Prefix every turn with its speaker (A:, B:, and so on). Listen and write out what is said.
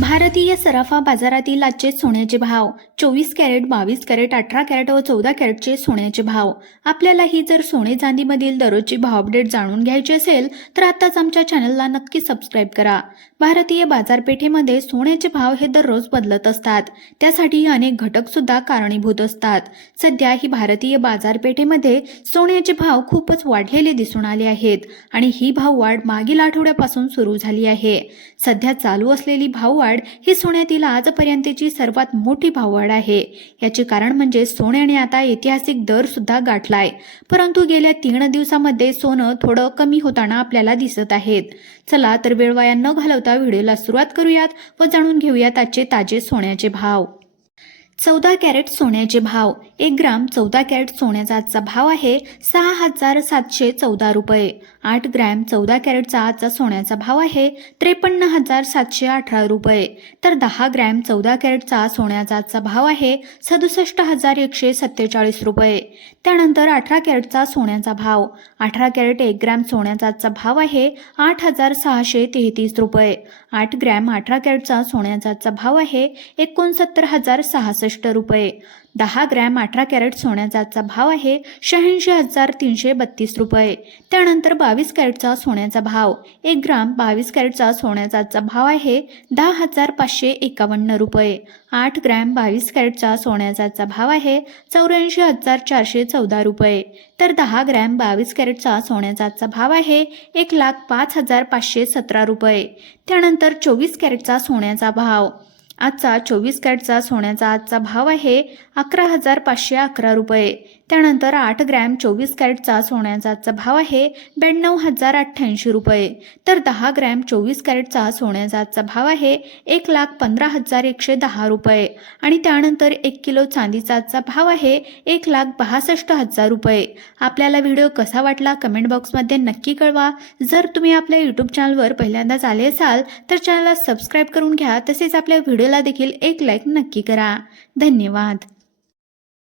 A: भारतीय सराफा बाजारातील आजचे सोन्याचे भाव चोवीस कॅरेट बावीस कॅरेट अठरा कॅरेट व चौदा कॅरेटचे सोन्याचे भाव. आपल्यालाही जर सोने चांदीमधील दररोजची भाव अपडेट जाणून घ्यायची असेल तर आताच आमच्या चॅनलला नक्की सबस्क्राईब करा. भारतीय बाजारपेठेमध्ये सोन्याचे भाव हे दररोज बदलत असतात. त्यासाठी अनेक घटक सुद्धा कारणीभूत असतात. सध्या ही भारतीय बाजारपेठेमध्ये सोन्याचे भाव खूपच वाढलेले दिसून आले आहेत आणि ही भाववाढ मागील आठवड्यापासून सुरू झाली आहे. सध्या चालू असलेली भाववाढ ही सोन्यातील आजपर्यंतची सर्वात मोठी भाववाढ आहे. याचे कारण म्हणजे सोन्याने आता ऐतिहासिक दर सुद्धा गाठलाय. परंतु गेल्या तीन दिवसामध्ये सोनं थोडं कमी होताना आपल्याला दिसत आहेत. चला तर वेळवाया न घालवता व्हिडिओला सुरुवात करूयात व जाणून घेऊयात आजचे ताजे सोन्याचे भाव. चौदा कॅरेट सोन्याचे भाव. एक ग्राम चौदा कॅरेट सोन्याचा आजचा भाव आहे सहा हजार सातशे चौदा रुपये. आठ ग्रॅम चौदा कॅरेटचा आजचा सोन्याचा भाव आहे त्रेपन्न हजार सातशे अठरा रुपये. तर दहा ग्रॅम चौदा कॅरेटचा सोन्याचा आजचा भाव आहे सदुसष्ट हजार एकशे सत्तेचाळीस रुपये. त्यानंतर अठरा कॅरेटचा सोन्याचा भाव. अठरा कॅरेट एक ग्रॅम सोन्याचा आजचा भाव आहे आठ हजार सहाशे तेहतीस रुपये. आठ ग्रॅम अठरा कॅरेटचा सोन्याचा भाव आहे एकोणसत्तर हजार सहासष्ट रुपये. दहा ग्रॅम अठरा कॅरेट सोन्याचा भाव आहे शहाऐंशी हजार तीनशे बत्तीस रुपये. त्यानंतर बावीस कॅरेटचा सोन्याचा भाव एक ग्राम बावीस कॅरेटचा सोन्याचा भाव आहे दहा हजार पाचशे एकावन्न रुपये. आठ ग्रॅम बावीस कॅरेटचा सोन्याचा भाव आहे चौऱ्याऐंशी हजार चारशे चौदा रुपये. तर दहा ग्रॅम बावीस कॅरेटचा सोन्याचा भाव आहे एक लाख पाच हजार पाचशे सतरा रुपये. त्यानंतर चोवीस कॅरेटचा सोन्याचा भाव. आजचा चोवीस कॅरेटचा सोन्याचा आजचा भाव आहे अकरा हजार पाचशे अकरा रुपये. त्यानंतर आठ ग्रॅम चोवीस कॅरेटचा सोन्याचा आजचा भाव आहे ब्याण्णव हजार अठ्ठ्याऐंशी रुपये. तर दहा ग्रॅम चोवीस कॅरेटचा सोन्याचा आजचा भाव आहे एक लाख पंधरा हजार एकशे दहा रुपये. आणि त्यानंतर एक किलो चांदीचा आजचा भाव आहे एक लाख बासष्ट हजार रुपये. आपल्याला व्हिडिओ कसा वाटला कमेंट बॉक्समध्ये नक्की कळवा. जर तुम्ही आपल्या यूट्यूब चॅनलवर पहिल्यांदाच आले असाल तर चॅनलला सबस्क्राईब करून घ्या. तसेच आपल्या व्हिडिओला देखील एक लाईक नक्की करा. धन्यवाद.